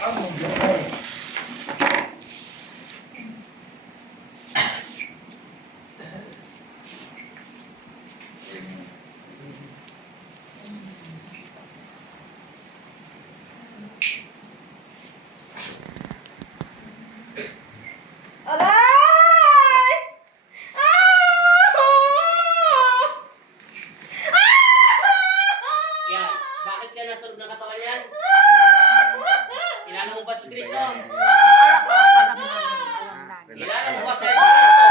あの Kilala mo ba si Kristo? Kilala mo ba si Yesu Kristo?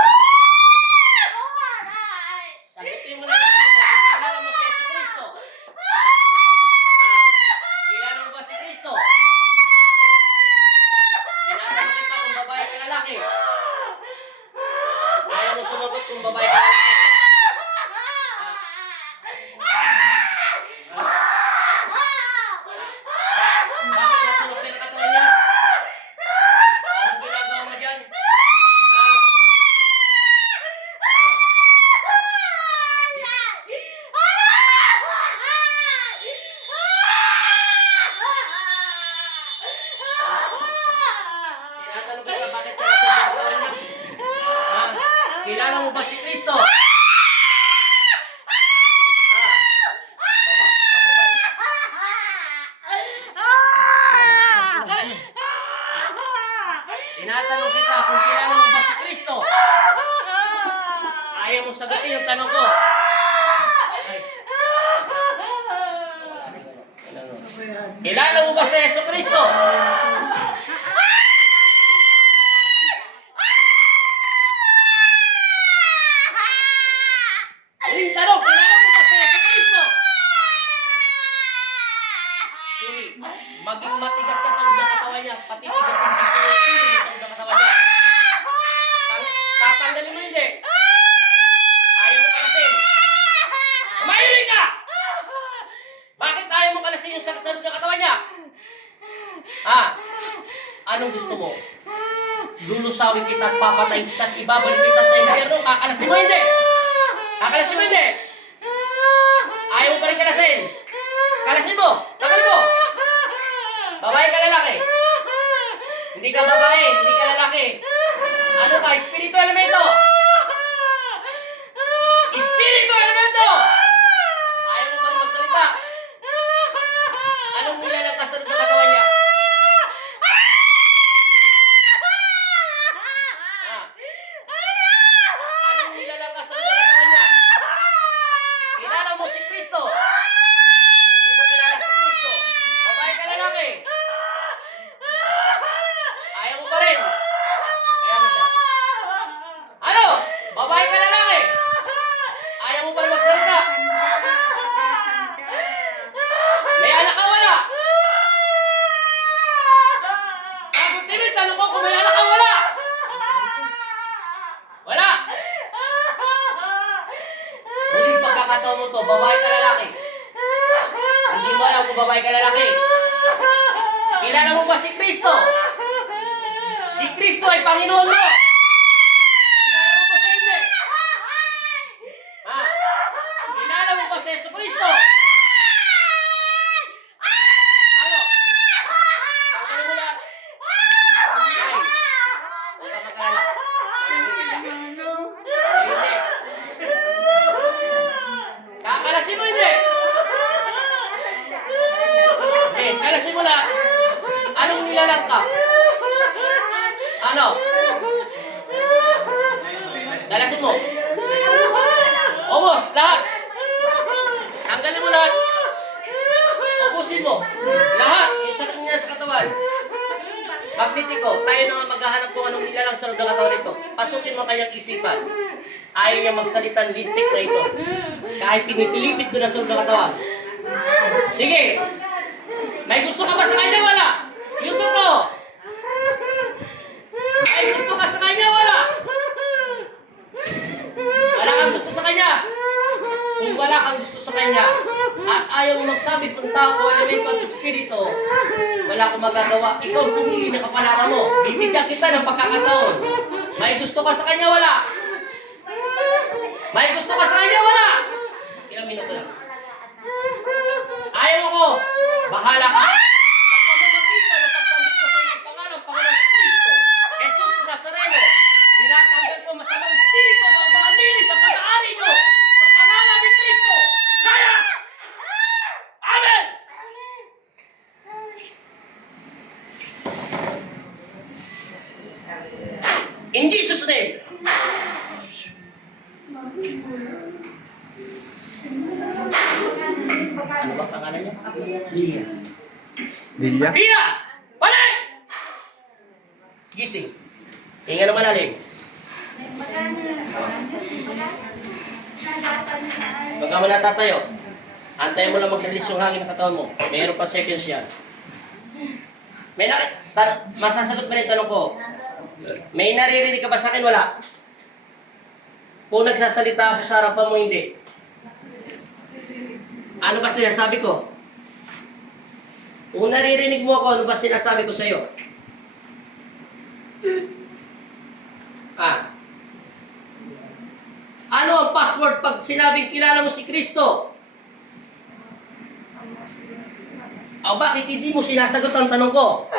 Sagutin mo lang tanong ko. Kilala mo si Yesu Kristo. Ah, kilala mo ba si Kristo? Tinatanong kita kung babae ka lalaki. Ayaw mo sumagot kung babae ka lalaki. Ah, bakit nasa loob ka ng katawan niya? Anong ginagawa mo dyan? Ah? Ah. Tinatanong kita bakit ka nasa loob ng katawan niya? Ah, kilala mo ba si Kristo? Ah. Baba, bababa. Tinatanong kita kung kilala mo ba si Kristo? Ayaw mong sagutin yung tanong ko. Ay. Kilala mo ba si Yeso Kristo? Huling tanong, kilala mo ba si Yeso Kristo? Sige, maging matigas ka sa loob ng katawan niya, pati tigas ang dito yung ulo mo sa loob ng katawan niya. Tang- tatanggalin mo hindi. Ayaw mo kalasin. Mahilig ka! Bakit ayaw mo kalasin yung sa sa loob ng katawan niya? Ha? Anong gusto mo? Lulusawin kita at papatayin kita at ibabalik kita sa impyerno. Kakalasin mo hindi! Kakalasin mo hindi! Ayaw mo pa rin kalasin! Kalasin mo! Tagal mo! Babae ka lalaki! Hindi ka babae, hindi ka lalaki. Ano ka? Espiritu elemento! Espiritu elemento! Ayaw mo pa rin magsalita. Anong nilalang ka sa loob ng katawan niya? Ah. Anong nilalang ka sa loob ng katawan niya? Kilala mo si Kristo. Hindi mo kilala si Kristo. Babae ka lalaki. Ayaw mo pa rin. Kaya mo siya. Ano? Babae ka lalaki. Ayaw mo pa rin magsalita. May anak ka wala. Sagot din yung tanong ko kung may anak ka wala. Wala. Huling pagkakataon mo to, babae ka lalaki. Hindi mo alam kung babae ka lalaki. Kilala mo ba si Kristo? Si Kristo ay Panginoon mo. Kilala mo ba siya hindi? Ha? Kilala mo ba si Yeso Kristo? Ano? Tanggalin mo lahat. Yan. Huwag ka mag-alala. Manahimik ka. Hindi. Kakalasin mo hindi. Hindi, kalasin mo lahat. Anong nilalang ka? Ano? Kalasin mo. Ubus, lahat. Tanggalin mo lahat. Ubusin mo. Lahat. Yung sakit niya sa katawan. Magnetiko, tayo na nga maghahanap kung anong nilalang sa loob ng katawan nito. Pasukin mo ang kanyang isipan. Ayaw niya magsalitan lintik na ito. Kahit pinipilipit ko na sa loob ng katawan. Sige. May gusto ka ba sa kanya? magagawa. Ikaw, pumili na kapalaran mo. Bibigyan kita ng pagkakataon. May gusto ka sa kanya, wala. May gusto ka sa kanya, wala. Ilang minuto lang. Ayaw ko. Bahala ka. Ah! Pangalan niya? Lia. Dilya? Lia! Balik! Gising. Hinga na malalim. Pagka mo natatayo, antayin mo lang mag-release yung hangin ng katawan mo. Mayroon pa seconds yan. May nakit, ta- masasagot mo rin tanong ko. May naririnig ka ba sa akin? Wala. Kung nagsasalita ako sa harapan mo, hindi. Ano ba sinasabi ko? Kung naririnig mo ako, ano ba sinasabi ko sa iyo? Ah. Ano ang password pag sinabing kilala mo si Kristo? O bakit hindi mo sinasagot ang tanong ko?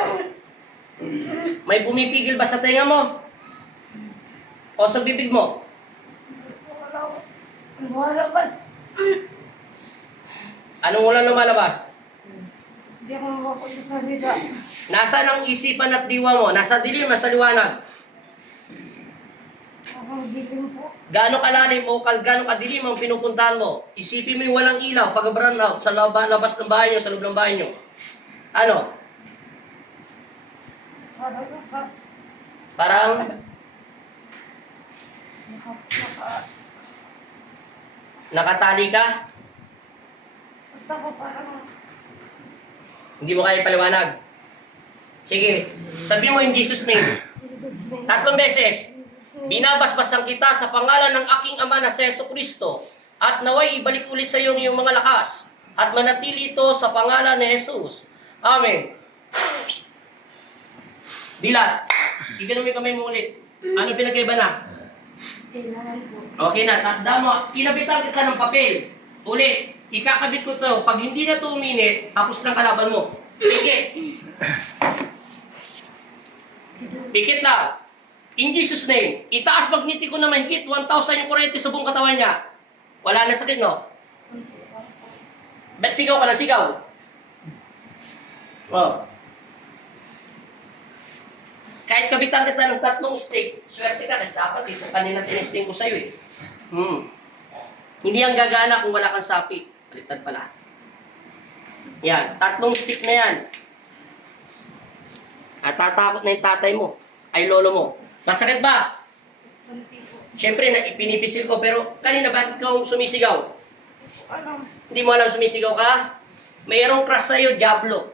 May pumipigil ba sa tenga mo? O sa bibig mo? Lumalabas. Anong wala lumalabas? Hindi ako makapagsasalita. Nasaan ang isipan at diwa mo? Nasa dilim, nasa liwanag. Ako giling po. Gaano kalalim o gaano kadilim ang pinupuntahan mo? Isipin mo yung walang ilaw, pag brown out, sa laba, labas ng bahay nyo, sa loob ng bahay nyo. Ano? Parang, naka, nakatali ka? Basta po parang, Hindi mo kaya paliwanag. Sige, sabi mo in Jesus name. Tatlong beses. Binabasbasan kita sa pangalan ng aking ama na si Yeso Kristo at naway ibalik ulit sa iyo ang iyong mga lakas at manatili ito sa pangalan ni Jesus. Amen. Dilat, igano mo yung kamay mo ulit. Ano pinagkaiba na? Okay na, tanda mo, kinabitan kita ng papel. Uli, ikakabit ko to. Pag hindi na to uminit, tapos ng kalaban mo. Pikit. Pikit na. In Jesus name, itaas magniti ko na mahigit 1,000 yung kurente sa buong katawan niya. Wala na sakit, no? Bet sigaw ka na sigaw. Oh. Kahit kabitan kita ng tatlong stick, swerte ka, kasi dapat ito kanina tinesting ko sa'yo eh. Hmm. Hindi ang gagana kung wala kang sapi. Baliktad pala. Yan, tatlong stick na yan. At tatakot na yung tatay mo, ay lolo mo. Masakit ba? Siyempre, na ipinipisil ko, pero kanina bakit ka sumisigaw? Ano? Hindi mo alam sumisigaw ka? Mayroong crush sa'yo, Diablo.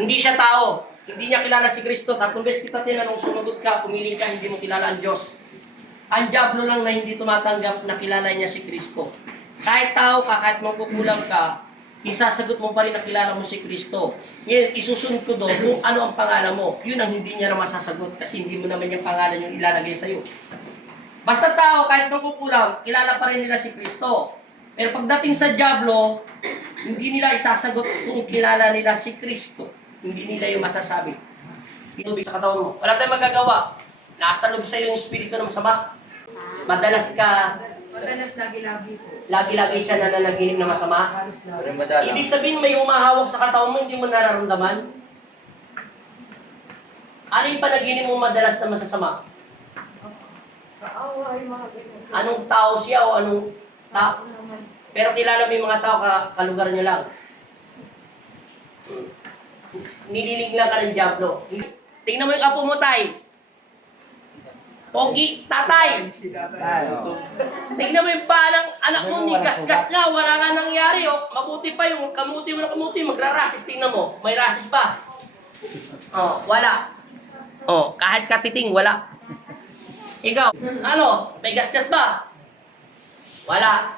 hindi siya tao. Hindi niya kilala si Kristo. Tatlong beses kita tinanong, sumagot ka, pumiling ka, hindi mo kilala ang Diyos. Ang Diablo lang na hindi tumatanggap na kilala niya si Kristo. Kahit tao ka, kahit magkukulang ka, isasagot mo pa rin na kilala mo si Kristo. Yan, isusunod ko doon kung ano ang pangalan mo. Yun ang hindi niya na masasagot kasi hindi mo naman yung pangalan yung ilalagay sa'yo. Basta tao, kahit nung kukulang, kilala pa rin nila si Kristo. Pero pagdating sa Diablo, hindi nila isasagot kung kilala nila si Kristo. Hindi nila yung masasabi. Itubig sa katawan mo. Wala tayong magagawa. Nasa loob sa iyo yung espiritu ng masama. Madalas ka, Madalas lagi-lagi po. lagi-lagi siya nananaginip na masama. Halos lagi. Ibig sabihin may umahawak sa katawan mo, hindi mo nararamdaman. Ano yung panaginip mo madalas na masasama? Kaawa ay mga ganyan. Anong tao siya o anong tao? Pero kilala mo yung mga tao, ka, kalugar nyo lang. Nililig lang ka ng Diablo. Tingnan mo yung apo mo, tay. Pogi, tatay. Tingnan mo yung palang anak mo, ni gas-gas nga, wala nga nangyari. Oh. Mabuti pa yung kamuti mo na kamuti, magra-rasis. Tingnan mo, may rasis pa. Oh, wala. Oh, kahit katiting, wala. Ikaw, ano, may gas-gas ba? Wala.